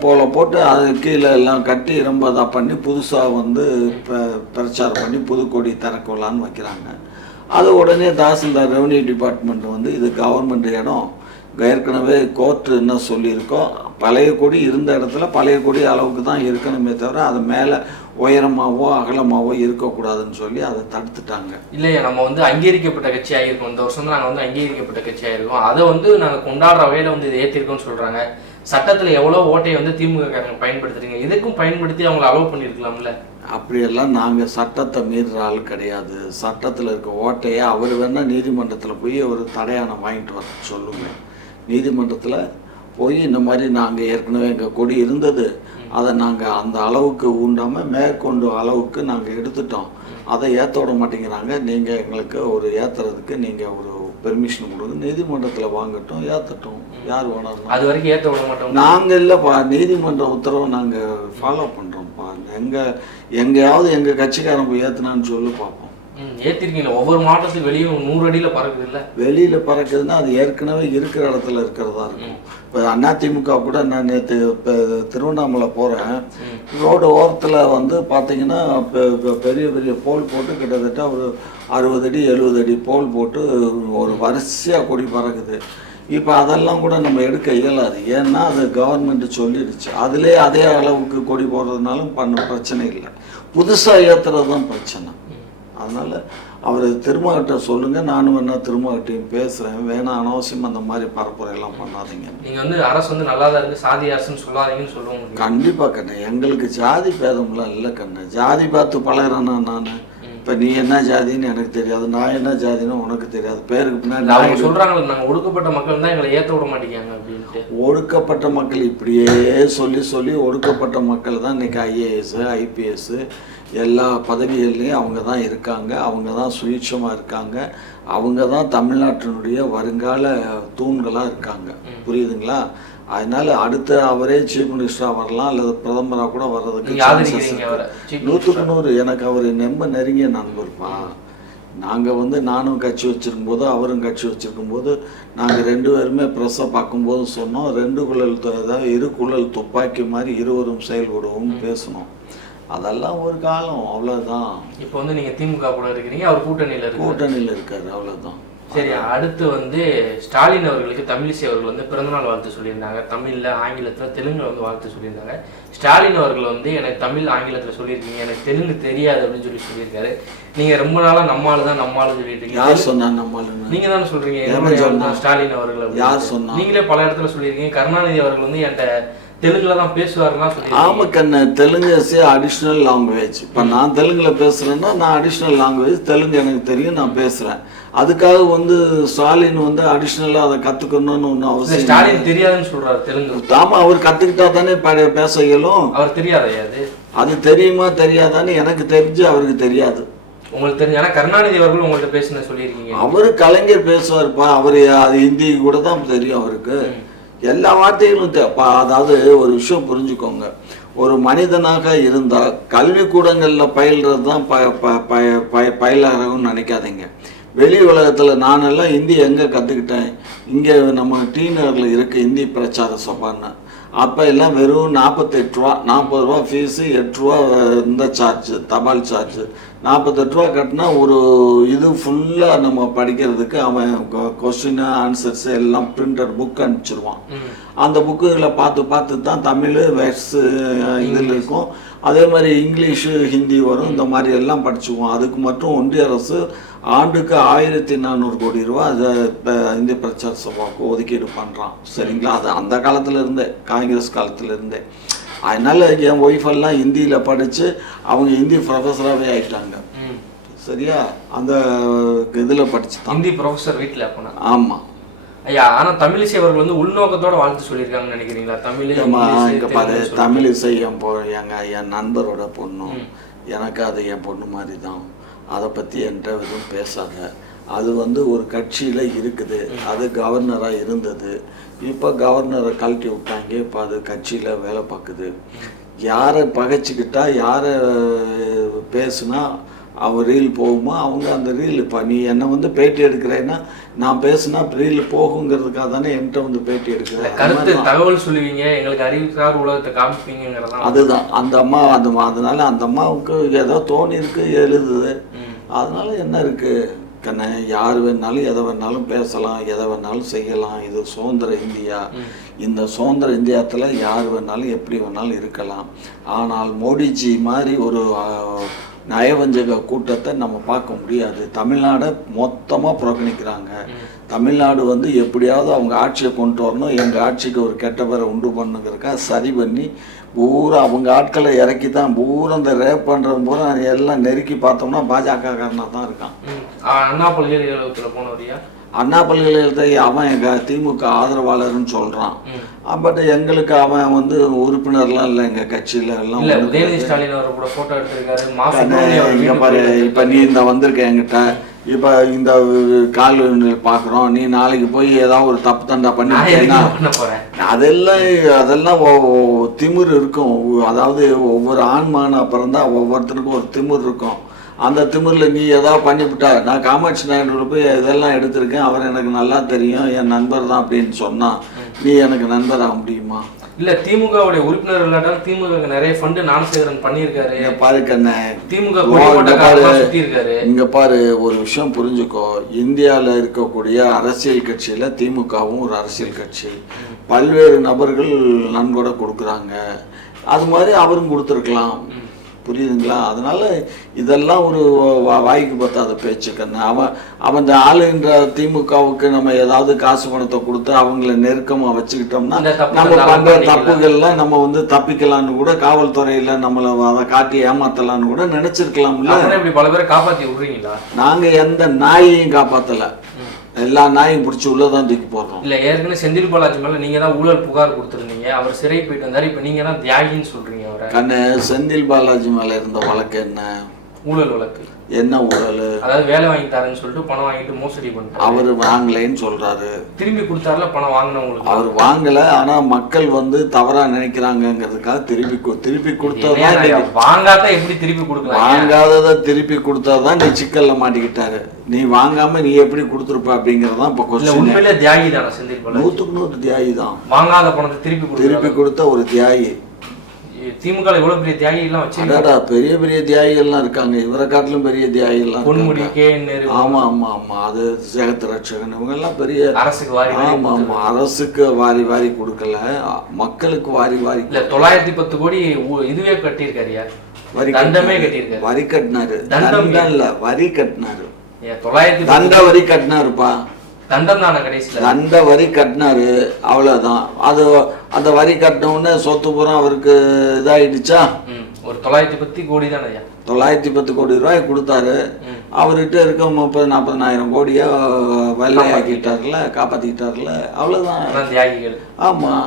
போல போட்டு அது கீழே எல்லாம் கட்டி ரொம்ப இதாக பண்ணி புதுசாக வந்து ப- பிரச்சாரம் பண்ணி புது கொடி திறக்கலான்னு வைக்கிறாங்க. அது உடனே தாசில்தார் ரெவன்யூ டிபார்ட்மெண்ட் வந்து இது கவர்மெண்ட் இடம் ஏற்கனவே கோர்ட்டு என்ன சொல்லியிருக்கோ பழைய கொடி இருந்த இடத்துல பழைய கொடி அளவுக்கு தான் இருக்கணுமே தவிர அது மேலே உயரமாவோ அகலமாவோ இருக்கக்கூடாதுன்னு சொல்லி அதை தடுத்துட்டாங்க. இல்லையா நம்ம வந்து அங்கீகரிக்கப்பட்ட கட்சி ஆகிருக்கோம் இந்த வருஷம் நாங்கள் வந்து அங்கீகரிக்கப்பட்ட கட்சி ஆகிருக்கோம் அதை வந்து நாங்கள் கொண்டாடுற வகையில வந்து இதை ஏற்றிருக்கோம்னு சொல்றாங்க. சட்டத்துல எவ்வளவு ஓட்டையை வந்து திமுக பயன்படுத்துறீங்க? இதுக்கும் பயன்படுத்தி அவங்களை அலோவ் பண்ணியிருக்கலாம்ல அப்படியெல்லாம் நாங்கள் சட்டத்தை மீறுற ஆள் கிடையாது. சட்டத்தில் இருக்க ஓட்டையை அவர் வேணால் நீதிமன்றத்தில் போய் ஒரு தடையானம் வாங்கிட்டு வர சொல்லுங்க. நீதிமன்றத்தில் போய் இந்த மாதிரி நாங்கள் ஏற்கனவே எங்கள் கொடி இருந்தது அதை நாங்கள் அந்த அளவுக்கு ஊண்டாமல் மேற்கொண்டு அளவுக்கு நாங்கள் எடுத்துட்டோம். அதை ஏற்ற விட மாட்டேங்கிறாங்க. நீங்கள் எங்களுக்கு ஒரு ஏற்றுறதுக்கு நீங்கள் ஒரு பெர்மிஷன் கொடுங்க. நீதிமன்றத்தில் வாங்கட்டும் ஏற்றட்டும் யார் வேணாலும். அது வரைக்கும் ஏற்ற விட மாட்டோம். நாங்கள் இல்லைப்பா நீதிமன்ற உத்தரவை நாங்கள் ஃபாலோ பண்ணுறோம்ப்பா எங்கள் எங்கேயாவது எங்கள் கட்சிக்காரன் போய் ஏற்றுனான்னு சொல்லி பார்ப்போம் ஏற்றிருக்கீங்க ஒவ்வொரு மாவட்டத்துக்கு வெளியும் நூறு அடியில பறக்குது இல்ல? வெளியில் பறக்குதுன்னா அது ஏற்கனவே இருக்கிற இடத்துல இருக்கிறதா இருக்கும். இப்போ அதிமுக கூட நான் நேற்று இப்போ திருவண்ணாமலை போகிறேன் ரோடு ஓரத்தில் வந்து பார்த்தீங்கன்னா பெரிய பெரிய போல் போட்டு கிட்டத்தட்ட ஒரு அறுபது அடி எழுபது அடி போல் போட்டு ஒரு வரிசையாக கொடி பறக்குது. இப்போ அதெல்லாம் கூட நம்ம எடுக்க இயலாது. ஏன்னா அது கவர்மெண்ட் சொல்லிடுச்சு. அதிலே அதே அளவுக்கு கொடி போடுறதுனாலும் பண்ண பிரச்சனை இல்லை. புதுசாக ஏற்றுறது தான் பிரச்சனை. அதனால் அவர் திருமாவட்ட சொல்லுங்கள் நானும் வேணா திருமாவட்டையும் பேசுகிறேன் வேணாம் அனாவசியம் அந்த மாதிரி பரப்புரையெல்லாம் பண்ணாதீங்க. நீங்க வந்து அரசு வந்து நல்லா தான் இருக்கு சாதி அரசுன்னு சொல்லாதீங்கன்னு சொல்லுவோம் கண்டிப்பாக கண்ணு எங்களுக்கு ஜாதி பேதம்லாம் இல்லை கண்ணு. ஜாதி பார்த்து பழகிறேன்னா நான்? இப்போ நீ என்ன ஜாதின்னு எனக்கு தெரியாது நான் என்ன ஜாதின்னு உனக்கு தெரியாது. பேருக்கு பின்னாடி அவங்க நான் சொல்றாங்க நாங்க ஒடுக்கப்பட்ட மக்கள் தான் எங்களை ஏத்த விட மாட்டேங்காங்க அப்படின்ட்டு. ஒடுக்கப்பட்ட மக்கள் இப்படியே சொல்லி சொல்லி ஒடுக்கப்பட்ட மக்கள் தான் இன்னைக்கு ஐஏஎஸ் ஐபிஎஸ் எல்லா பதவிகள்லையும் அவங்க தான் இருக்காங்க அவங்க தான் சுயேட்சமாக இருக்காங்க அவங்க தான் தமிழ்நாட்டினுடைய வருங்கால தூண்களாக இருக்காங்க. புரியுதுங்களா? அதனால அடுத்து அவரே சீஃப் மினிஸ்டராக வரலாம் அல்லது பிரதமராக கூட வர்றதுக்கு இருக்கு. Chief நூற்றுக்கு நூறு எனக்கு அவர் ரொம்ப நெருங்கிய நண்பர்ப்பா. நாங்கள் வந்து நானும் கட்சி வச்சிருக்கும் போது அவரும் கட்சி வச்சிருக்கும் போது நாங்கள் ரெண்டு பேருமே ப்ரெஸ்ஸை பார்க்கும்போது சொன்னோம் ரெண்டு குழல் அதாவது இரு குழல் துப்பாக்கி மாதிரி இருவரும் செயல்படுவோம் பேசணும் அதெல்லாம் ஒரு காலம் அவ்வளோதான் இப்போ வந்து நீங்க திமுக கூட இருக்கிறீங்க அவர் கூட்டணியில இருக்கு கூட்டணியில் இருக்காரு அவ்வளோதான் சரி அடுத்து வந்து ஸ்டாலின் அவர்களுக்கு தமிழிசை அவர்கள் வந்து பிறந்தநாள் வாழ்த்து சொல்லியிருந்தாங்க. தமிழ்ல ஆங்கிலத்துல தெலுங்குல வந்து வாழ்த்து சொல்லியிருந்தாங்க. ஸ்டாலின் அவர்கள் வந்து எனக்கு தமிழ் ஆங்கிலத்துல சொல்லியிருக்கீங்க எனக்கு தெலுங்கு தெரியாது அப்படின்னு சொல்லி சொல்லியிருக்காரு. நீங்க ரொம்ப நாளா நம்மால தான் நம்மால சொல்லிட்டு இருக்கீங்க. யார் சொன்னா நம்மளுன்னு நீங்க தானே? தான் ஸ்டாலின் அவர்கள். யார் சொன்னா? நீங்களே பல இடத்துல சொல்லியிருக்கீங்க. கருணாநிதி அவர்கள் வந்து என்கிட்ட தெலுங்குல தான் பேசுவாருலாம் சொல்லி ஆமா கண்ணு தெலுங்கு இஸ் அடிஷ்னல் லாங்குவேஜ் இப்போ நான் தெலுங்குல பேசுறேன்னா நான் அடிஷ்னல் லாங்குவேஜ் தெலுங்கு எனக்கு தெரியும் நான் பேசுறேன். அதுக்காக வந்து ஸ்டாலின் வந்து அடிஷ்னலாக அதை கத்துக்கணும்னு ஒன்றும் இல்ல, அவசியம். ஸ்டாலின் தெரியாதுன்னு சொல்றாரு தெலுங்கு. ஆமா அவர் கத்துக்கிட்டா தானே பேச இயலும். அவர் தெரியாதையா அது? அது தெரியுமா தெரியாதான்னு எனக்கு தெரிஞ்சு அவருக்கு தெரியாது. உங்களுக்கு தெரிஞ்ச ஆனா கருணாநிதி அவர்கள் உங்கள்ட்ட பேசுன சொல்லியிருக்கீங்க. அவரு கலைஞர் பேசுவார்ப்பா அவரு அது ஹிந்தி கூட தான் தெரியும் அவருக்கு. எல்லா வார்த்தைகளும் தெ- அதாவது ஒரு விஷயம் புரிஞ்சுக்கோங்க. ஒரு மனிதனாக இருந்தால் கல்விக்கூடங்களில் பயில்றது தான் ப ப- ப- ப- நினைக்காதீங்க. வெளி உலகத்தில் நானெல்லாம் ஹிந்தி எங்கே கற்றுக்கிட்டேன் இங்கே நம்ம டீனரில் இருக்க இந்தி ஹிந்தி பிரச்சார சபான்னு. அப்போ எல்லாம் வெறும் நாற்பத்தெட்டு ரூபா நாற்பது ரூபா ஃபீஸு எட்டு ரூபா இந்த சார்ஜ் தபால் சார்ஜ் நாற்பத்தெட்டு ரூபா கட்டினா ஒரு இது ஃபுல்லாக நம்ம படிக்கிறதுக்கு அவன் கொஸ்டின் ஆன்சர்ஸ் எல்லாம் பிரிண்டட் புக் அனுப்பிச்சிருவான். அந்த புக்குகளை பார்த்து பார்த்து தான் தமிழ் வெர்ஸு இதில் இருக்கும். அதே மாதிரி இங்கிலீஷு ஹிந்தி வரும் இந்த மாதிரி எல்லாம் படிச்சுக்குவோம் அதுக்கு மட்டும் ஒன்றிய அரசு ஆண்டுக்கு ஆயிரத்தி நானூறு கோடி ரூபா அதை இப்போ இந்திய பிரச்சார சபாவுக்கு ஒதுக்கீடு பண்ணுறான் சரிங்களா? அது அந்த காலத்துல இருந்தே காங்கிரஸ் காலத்துல இருந்தே. அதனால என் ஒய்ஃப் எல்லாம் ஹிந்தியில் படித்து அவங்க ஹிந்தி ப்ரொஃபஸராகவே ஆயிட்டாங்க. ம். சரியா? அந்த இதில் படிச்சு ஹிந்தி ப்ரொஃபசர் வீட்ல அப்பனா? ஆமாம் ஐயா ஆனா தமிழிசை அவர்கள் வந்து உள்நோக்கத்தோட வாழ்த்து சொல்லியிருக்காங்கன்னு நினைக்கிறீங்களா? தமிழ் இங்க பாரு தெலுங்கு சொல்லி. தமிழ் இசை என் பொ எங்க என் நண்பரோட பொண்ணும் எனக்கு அது என் பொண்ணு மாதிரி தான் அதை பற்றி என்கிட்ட எதுவும் பேசாத. அது வந்து ஒரு கட்சியில் இருக்குது. அது கவர்னராக இருந்தது. இப்போ கவர்னரை கழட்டி விட்டாங்க. இப்போ அது கட்சியில் வேலை பார்க்குது. யாரை பகைச்சிக்கிட்டா யாரை பேசுனா அவ ரீல் போகுமோ? அவங்க அந்த ரீல் இப்போ நீ என்னை வந்து பேட்டி எடுக்கிறேன்னா நான் பேசுனா ரீல் போகுங்கிறதுக்காக தானே என்கிட்ட வந்து பேட்டி எடுக்கிறேன் கருத்து. தகவல் சொல்லுவீங்க எங்களுக்கு அறிவுசார் உலகத்தை காமிப்பீங்கிறதா அதுதான். அந்த அம்மா அந்த அதனால அந்த அம்மாவுக்கு ஏதோ தோணி இருக்கு எழுதுது. அதனால என்ன இருக்கு? கண்ணே யார் வேணாலும் எதை வேணாலும் பேசலாம் எதை வேணாலும் செய்யலாம். இது சுதந்திர இந்தியா. இந்த சுதந்திர இந்தியாத்துல யார் வேணாலும் எப்படி வேணாலும் இருக்கலாம். ஆனால் மோடிஜி மாதிரி ஒரு நயவஞ்சக கூட்டத்தை நம்ம பார்க்க முடியாது. தமிழ்நாடை மொத்தமாக புறக்கணிக்கிறாங்க. தமிழ்நாடு வந்து எப்படியாவது அவங்க ஆட்சியை கொண்டு வரணும். எங்கள் ஆட்சிக்கு ஒரு கெட்ட பேரை உண்டு பண்ணுங்கிறக்கா சரி பண்ணி பூரா அவங்க ஆட்களை இறக்கி தான் பூரா இந்த ரேப் பண்ணுற பூரா எல்லாம் நெருக்கி பார்த்தோம்னா பாஜக காரனாக தான் இருக்கான் அண்ணா பல்கலைக்கழகத்துல போனவரியா அண்ணா பல்கலைக்கழகத்தை அவன் எங்க திமுக ஆதரவாளர்னு சொல்கிறான் பட் எங்களுக்கு அவன் வந்து உறுப்பினர்லாம் இல்லை எங்கள் கட்சியில் எல்லாம் இங்க பாரு. இப்ப நீ இந்த வந்திருக்க என்கிட்ட. இப்ப இந்த கால் பாக்குறோம். நீ நாளைக்கு போய் ஏதாவது ஒரு தப்பு தண்டா பண்ணிட்டேன்னா அதெல்லாம் அதெல்லாம் திமிர் இருக்கும். அதாவது ஒவ்வொரு ஆண்மான பிறந்தா ஒவ்வொருத்தருக்கும் ஒரு திமிர் இருக்கும். அந்த திமிரில் நீ ஏதாவது பண்ணிவிட்டா நான் காமாட்சி நாயுடு போய் இதெல்லாம் எடுத்திருக்கேன். அவர் எனக்கு நல்லா தெரியும். என் நண்பர் தான் அப்படின்னு சொன்னா நீ எனக்கு நண்பர் ஆக முடியுமா? இல்ல திமுகவுடைய உறுப்பினர் இல்லாட்டாலும் திமுக நிறைய ஃபண்ட் ஞானசேகரன் பண்ணியிருக்காரு. பாரு கண்ணே திமுக சுத்தி இருக்காரு இங்க பாரு. ஒரு விஷயம் புரிஞ்சுக்கோ. இந்தியால இருக்கக்கூடிய அரசியல் கட்சியில திமுகவும் ஒரு அரசியல் கட்சி. பல்வேறு நபர்கள் நன்கொடை கொடுக்குறாங்க. அது மாதிரி அவரும் கொடுத்துருக்கலாம். புரியுதுங்களா? அதனால இதெல்லாம் ஒரு வாய்க்கு பத்தாத பேச்சு கண்ணு. அவன் அவன் இந்த ஆளுன்ற திமுகவுக்கு நம்ம ஏதாவது காசு பணத்தை கொடுத்து அவங்கள நெருக்கமா வச்சுக்கிட்டோம்னா நம்ம பண்ணிக்கலாம். தப்புகள்லாம் நம்ம வந்து தப்பிக்கலாம்னு கூட காவல்துறையில நம்மளை அதை காட்டி ஏமாத்தலாம்னு கூட நினைச்சிருக்கலாம்ல. பல பேரை காப்பாத்தி விடுறீங்களா? நாங்க எந்த நாயையும் காப்பாத்தல. எல்லா நாயும் பிடிச்சி உள்ளதான் தூக்கி போடுறோம். இல்ல ஏற்கனவே செந்தில் பாலாஜி மேல நீங்க தான் ஊழல் புகார் கொடுத்திருந்தீங்க. அவர் சிறை போயிட்டு வந்தாரு. இப்ப நீங்க தான் தியாகின்னு சொல்றீங்க. கண்ணு செந்தில் பாலாஜி மேல இருந்த வழக்கு என்ன? ஊழல் வழக்கு. என்ன ஊழல்? அதாவது வேலை வாங்கி தரேன்னு சொல்லிட்டு பணம் வாங்கிட்டு மோசடி பண்ணிட்டாரு. அவர் வாங்கலைன்னு சொல்றாரு. திரும்பி கொடுத்தாருல பணம் வாங்கினவங்களுக்கு. அவர் வாங்கல ஆனா மக்கள் வந்து தவறா நினைக்கிறாங்கங்கிறதுக்காக திருப்பி திருப்பி கொடுத்ததான் வாங்காத எப்படி திருப்பி கொடுக்கலாம்? வாங்காததை திருப்பி கொடுத்தாதான் நீ சிக்கல்ல மாட்டிக்கிட்டாரு. நீ வாங்காம நீ எப்படி கொடுத்துருப்ப அப்படிங்கறதான் இப்ப கொஸ்டின் உண்மையிலே தியாகி தானே செந்தில் நூத்துக்கு நூறு தியாகி தான் வாங்காத பணத்தை திருப்பி திருப்பி கொடுத்த ஒரு தியாகி. திமுக ல இவ்வளவு பெரிய தியாகி எல்லாம் வச்சு பெரிய பெரிய தியாகிகள்லாம் இருக்காங்க. இவரை காட்டிலும் பெரிய தியாகிகள்லாம் பொன்முடி. கே நேரு ஆமா ஆமா ஆமா. அது ஜெகத் ரட்சகன் இவங்க எல்லாம் பெரிய அரசுக்கு வாரி வாரி ஆமா ஆமா. அரசுக்கு வாரி வாரி கொடுக்கல. மக்களுக்கு வாரி வாரி இல்ல தொள்ளாயிரத்தி பத்து கோடி இதுவே கட்டியிருக்காருயா வரி தண்டமே. கட்டியிருக்காரு. வரி கட்டினாரு. தண்டம் இல்ல. வரி கட்டினாரு. தொள்ளாயிரத்தி தண்ட வரி கட்டினாருப்பா. தண்டம் தானே கடைசியில. அந்த வரி கட்டினாரு அவ்வளவுதான். அது அந்த வரி கட்டின உடனே சொத்து பூரா அவருக்கு இதாயிடுச்சா? ம். ஒரு தொள்ளாயிரத்தி பத்தி கோடி தானே ஐயா. தொள்ளாயிரத்தி பத்து கோடி ரூபாய் கொடுத்தாரு. அவர்கிட்ட இருக்க முப்பது நாற்பதனாயிரம் கோடியை வெள்ளையாக்கிட்டார்ல காப்பாத்திக்கிட்டார்ல அவ்வளவுதான். அதான் தியாகிகள். ஆமா.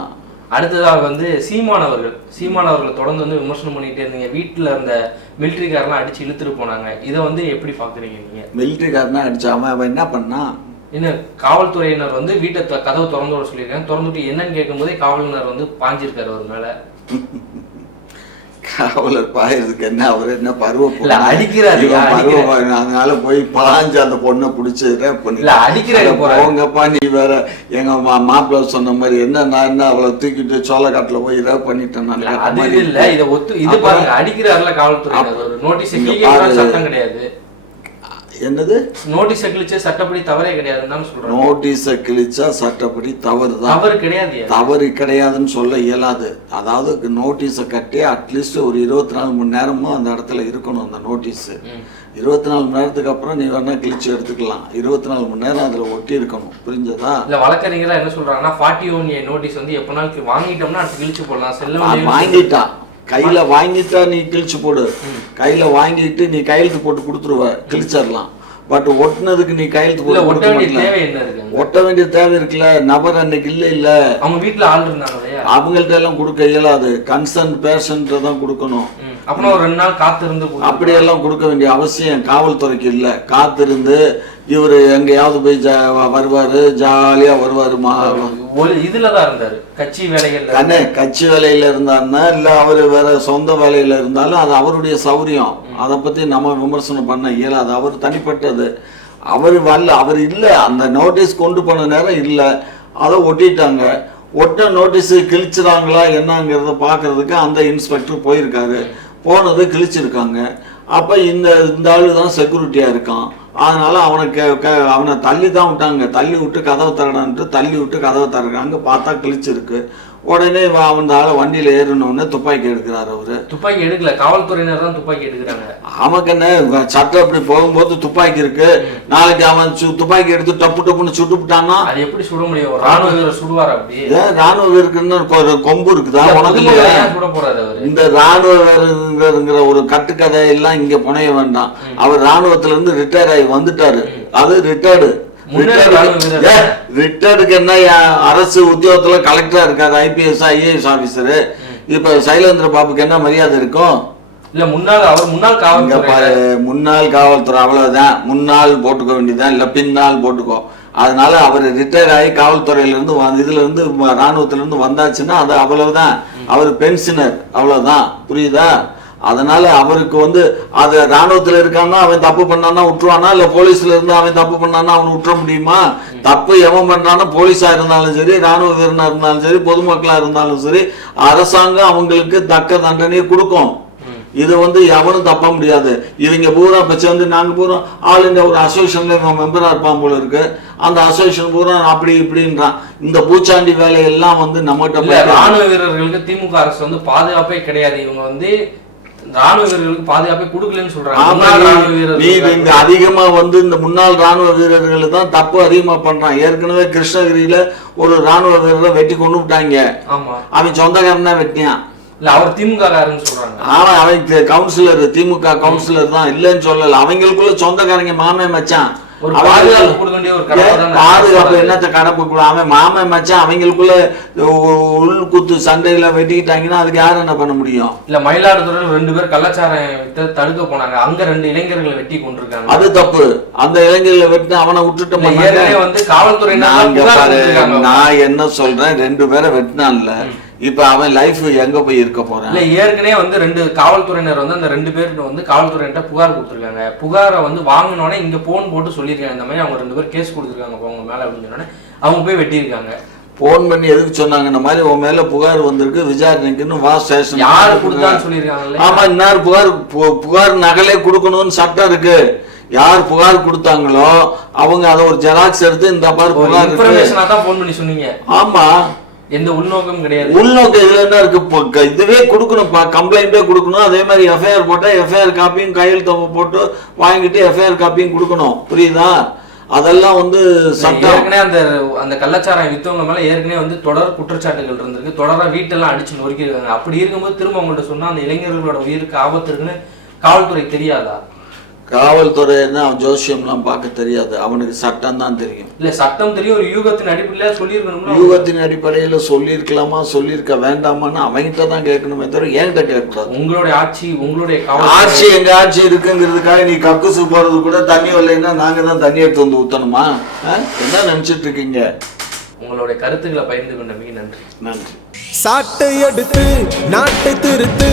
அடுத்ததாக வந்து சீமான் அவர்கள். சீமான் அவர்களை தொடர்ந்து வந்து விமர்சனம் பண்ணிட்டே இருந்தீங்க. வீட்டுல இருந்த மிலிட்டரிக்காரெல்லாம் அடிச்சு இழுத்துட்டு போனாங்க. இதை வந்து எப்படி பாக்குறீங்க நீங்க? மிலிட்ரிக்காரனா அடிச்சாம அவன் என்ன பண்ணான்? என்ன காவல்துறையினர் வந்து வீட்டை கதவை திறந்து விட சொல்லியிருக்காங்க. திறந்துட்டு என்னன்னு கேட்கும்போதே காவலர் வந்து பாஞ்சிருக்காரு அவர் மேல. காவலர் பாயறதுக்கு என்ன அவர் என்ன பருவ இல்ல, அடிக்கிறாரு. அதனால போய் பாஞ்சு அந்த பொண்ணை பிடிச்சி ரேப் பண்ணி அடிக்கிறாரு. போங்கப்பா நீ வேற எங்க மாப்பிள்ள சொன்ன மாதிரி என்ன நான் என்ன அவளை தூக்கிட்டு சோளக்காட்டுல போய் ரேப் பண்ணிட்டேன் நான் இல்ல, இது இத ஒத்து இது பாருங்க அடிக்கிறாருல காவல்துறையினர். ஒரு நோட்டீஸ். சட்டம் கிடையாது. என்னது? நோட்டீஸ் கிழிச்சு சட்டப்படி தவறே கிடையாதுன்னு தான் சொல்றாங்க. நோட்டீஸை கிழிச்சா சட்டப்படி தவறு தான் தவறு கிடையாது. தவறு கிடையாதுன்னு சொல்ல இயலாது. அதாவது நோட்டீஸை கட்டி அட்லீஸ்ட் ஒரு இருபத்தி நாலு மணி நேரமும் அந்த இடத்துல இருக்கணும் அந்த நோட்டீஸ். இருபத்தி நாலு மணி நேரத்துக்கு அப்புறம் நீ வேணா கிழிச்சு எடுத்துக்கலாம். இருபத்தி நாலு மணி நேரம் அதுல ஒட்டி இருக்கணும். புரிஞ்சதா? இல்ல வழக்கறிஞரா என்ன சொல்றாங்கன்னா ஃபார்ட்டி ஒன் ஏ நோட்டீஸ் வந்து எப்பனாலும் வாங்கிட்டோம்னா அடுத்து கிழிச்சு போடலாம். செல்ல வாங்கிட்டான் கையில வாங்கிட்டா நீ கிழிச்சு போடு. கையில வாங்கிட்டு நீ கையெழுத்து போட்டு கொடுத்துருவ கிழிச்சிடலாம். பட் ஒட்டுனதுக்கு நீ கையெழுத்து போட்டு ஒட்ட வேண்டிய ஒட்ட வேண்டிய தேவை இருக்குல்ல நபர் அன்னைக்கு இல்ல இல்ல. அவங்க வீட்டுல ஆள் இருந்தாங்க அவங்கள்ட்ட எல்லாம் கொடுக்க இயலாது. கன்சர்ன் பேஷண்ட் தான் கொடுக்கணும். அப்புறம் ஒரு ரெண்டு நாள் காத்து இருந்து கொடுத்து- அப்படியெல்லாம் கொடுக்க வேண்டிய அவசியம் காவல்துறைக்கு இல்லை. காத்திருந்து இவர் எங்கேயாவது போய் ஜா வருவாரு ஜாலியா வருவாரு மா ஒரு இதுலதான் இருந்தாரு. கட்சி வேலைகள்ல கண்ணே கட்சி வேலையில இருந்தாருன்னா இல்ல அவரு வேற சொந்த வேலையில இருந்தாலும் அது அவருடைய சௌரியம். அதை பத்தி நம்ம விமர்சனம் பண்ண இயலாது. அவர் தனிப்பட்டது. அவர் வரல அவர் இல்ல. அந்த நோட்டீஸ் கொண்டு போன நேரம் இல்ல. அதை ஒட்டிட்டாங்க. ஒட்ட நோட்டீஸ் கிழிச்சிறாங்களா என்னங்கிறத பார்க்கறதுக்கு அந்த இன்ஸ்பெக்டர் போயிருக்காரு. போனது கிழிச்சிருக்காங்க. அப்போ இந்த இந்த ஆள் தான் செக்யூரிட்டியாக இருக்கான். அதனால் அவனை கே- அவனை தள்ளி தான் விட்டாங்க. தள்ளி விட்டு கதவை தரணான்ட்டு தள்ளி விட்டு கதவை திறக்கிறாங்க. பார்த்தா கிழிச்சிருக்கு. உடனே அவன் ஆளை வண்டியில ஏறினோடனே துப்பாக்கி எடுக்கிறாரு அவரு. துப்பாக்கி எடுக்கல காவல்துறையினர் தான் துப்பாக்கி எடுக்கிறாங்க. அவனுக்கு என்ன வ- சட்டம் அப்படி போகும்போது துப்பாக்கி இருக்கு. நாளைக்கு அவன் சு- துப்பாக்கி எடுத்து டப்பு டப்புன்னு சுட்டுப்புட்டான்னா? அது எப்படி சுட முடியும்? ராணுவ வீரர் சுடுவார் அப்படி. ராணுவ வீரருக்குன்னு ஒரு கொம்பு இருக்குதா? உனக்கு சுட போறாரு இந்த ராணுவ வீரருங்கிற ஒரு கட்டுக்கதை எல்லாம் இங்க புனைய வேண்டாம். அவர் ராணுவத்துல இருந்து ரிட்டையர் ஆகி வந்துட்டாரு. அது ரிட்டையர்டு. ரிட்டையர்டுக்கு என்ன அரசு உத்தியோகத்துல கலெக்டரா இருக்காரு ஐபிஎஸ் ஐஏஎஸ் ஆபீசரு இப்ப சைலேந்திர பாபுக்கு என்ன மரியாதை இருக்கும்? இல்ல முன்னாள் அவர் முன்னாள் காவல்துறை. முன்னாள் காவல்துறை அவ்வளவுதான். முன்னாள் போட்டுக்க வேண்டியதுதான். இல்ல பின்னால் போட்டுக்கோ. அதனால அவர் ரிட்டையர் ஆகி காவல்துறையில இருந்து வ- இதுல இருந்து ம- ராணுவத்துல இருந்து வந்தாச்சுன்னா அது அவ்வளவுதான். அவர் பென்ஷனர் அவ்வளவுதான். புரியுதா? அதனால அவருக்கு வந்து அது ராணுவத்துல இருக்கான்னா அவன் தப்பு பண்ணானா விட்டுருவானா இல்ல போலீஸ்ல இருந்து அவன் தப்பு பண்ணானா அவன் விட்டுற முடியுமா? தப்பு எவன் பண்றானா போலீஸா இருந்தாலும் சரி ராணுவ வீரனா இருந்தாலும் சரி பொதுமக்களா இருந்தாலும் சரி அரசாங்கம் அவங்களுக்கு தக்க தண்டனையை கொடுக்கும். இது வந்து எவனும் தப்ப முடியாது. இவங்க பூரா இப்ப சேர்ந்து நாங்க பூரா ஆல் இந்தியா ஒரு அசோசியேஷன்ல இவன் மெம்பரா இருப்பான் போல இருக்கு. அந்த அசோசியேஷன் பூரா அப்படி இப்படின்றான். இந்த பூச்சாண்டி வேலையெல்லாம் வந்து நம்மகிட்ட ராணுவ வீரர்களுக்கு திமுக அரசு வந்து பாதுகாப்பே கிடையாது. இவங்க வந்து ராணுவ வீரர்களுக்கு பாதுகாப்பே கொடுக்கலன்னு சொல்றாங்க. நீ- இங்க அதிகமா வந்து இந்த முன்னாள் ராணுவ வீரர்கள் தான் தப்பு அதிகமா பண்றான். ஏற்கனவே கிருஷ்ணகிரியில ஒரு ராணுவ வீரரை வெட்டி கொண்டு விட்டாங்க. அவன் சொந்தக்காரன் தான் வெட்டியான் இல்ல அவர் திமுக சொல்றாங்க. ஆமா அவன் கவுன்சிலர் திமுக கவுன்சிலர் தான். இல்லைன்னு சொல்லல. அவங்களுக்குள்ள சொந்தக்காரங்க மாமே மச்சான். பாதுகாப்பு என்னத்த கடப்பு கூட அவன் மாமன் மச்சான் அவங்களுக்குள்ள உ- உள் குத்து சண்டையில வெட்டிக்கிட்டாங்கன்னா அதுக்கு யார் என்ன பண்ண முடியும்? இல்ல மயிலாடுதுறையில் ரெண்டு பேர் கள்ளச்சாரம் வித்த தடுக்க போனாங்க. அங்க ரெண்டு இளைஞர்களை வெட்டி கொண்டிருக்காங்க. அது தப்பு. அந்த இளைஞர்ல வெட்டின அவனை விட்டுட்டு வந்து கொடுத்திருக்காங்க. நான் என்ன சொல்றேன்? ரெண்டு பேரை வெட்டினான்ல. இப்ப அவன் லைஃப் எங்க போய் இருக்க போறான்? இல்ல ஏற்கனவே வந்து ரெண்டு காவல்துறையினர் வந்து அந்த ரெண்டு பேர்கிட்ட வந்து காவல்துறையிட்ட புகார் கொடுத்துருக்காங்க. புகாரை வந்து வாங்கினோடனே இங்க போன் போட்டு சொல்லியிருக்காங்க. இந்த மாதிரி அவங்க ரெண்டு பேர் கேஸ் கொடுத்துருக்காங்க அவங்க மேல அப்படின்னு சொன்னோடனே அவங்க போய் வெட்டியிருக்காங்க. போன் பண்ணி எதுக்கு சொன்னாங்க? இந்த மாதிரி உன் மேல புகார் வந்திருக்கு விசாரணைக்குன்னு வா ஸ்டேஷன் யாரு கொடுத்தான்னு சொல்லியிருக்காங்கல்ல ஆமா இன்னார் புகார் புகார் நகலே கொடுக்கணும்னு சட்டம் இருக்கு. யார் புகார் கொடுத்தாங்களோ அவங்க அதை ஒரு ஜெராக்ஸ் எடுத்து இந்த பாரு ஒரு புகார் இருக்கு. இன்ஃபர்மேஷனா தான் போன் பண்ணி சொன்னீங்க. ஆமா. எந்த உள்நோக்கம் கிடையாது. உள்நோக்கம் இதுல என்ன இருக்கு? இதுவே கொடுக்கணும்ப்பா கம்ப்ளைண்டே கொடுக்கணும். அதே மாதிரி எஃப்ஐஆர் போட்டா எஃப்ஐஆர் காப்பியும் கையெழுத்து போட்டு வாங்கிட்டு எஃப்ஐஆர் காப்பியும் கொடுக்கணும். புரியுதா? அதெல்லாம் வந்து சட்டம். ஏற்கனவே அந்த அந்த கள்ளச்சாராயம் வித்தவங்க மேல ஏற்கனவே வந்து தொடர் குற்றச்சாட்டுகள் இருந்திருக்கு. தொடரா வீட்டெல்லாம் அடிச்சு நொறுக்கிருக்காங்க அப்படி இருக்கும்போது திரும்ப அவங்கள்ட்ட சொன்னா அந்த இளைஞர்களோட உயிருக்கு ஆபத்து இருக்குன்னு காவல்துறை தெரியாதா? காவல்துறைன்னா ஜோசியம்லாம் பார்க்க தெரியாது. அவனுக்கு சட்டம் தான் தெரியும். இல்ல சட்டம் தெரியும். ஒரு யூகத்தின் அடிப்படையில சொல்லியிருக்கணும்னா யூகத்தின் அடிப்படையில் சொல்லியிருக்கலாமா சொல்லியிருக்க வேண்டாமான்னு அவங்ககிட்ட தான் கேட்கணுமே தவிர என்கிட்ட கேட்கக்கூடாது. உங்களுடைய ஆட்சி உங்களுடைய காவல் ஆட்சி எங்க ஆட்சி இருக்குங்கிறதுக்காக நீ கக்குசு போறது கூட தண்ணி வரலைன்னா நாங்க தான் தண்ணி எடுத்து வந்து ஊத்தணுமா? ஆ? என்ன நினைச்சிட்டு இருக்கீங்க உங்களுடைய கருத்துக்களை பகிர்ந்து கொண்ட மிக நன்றி. நன்றி. சாட்டை எடுத்து நாட்டை திருத்து.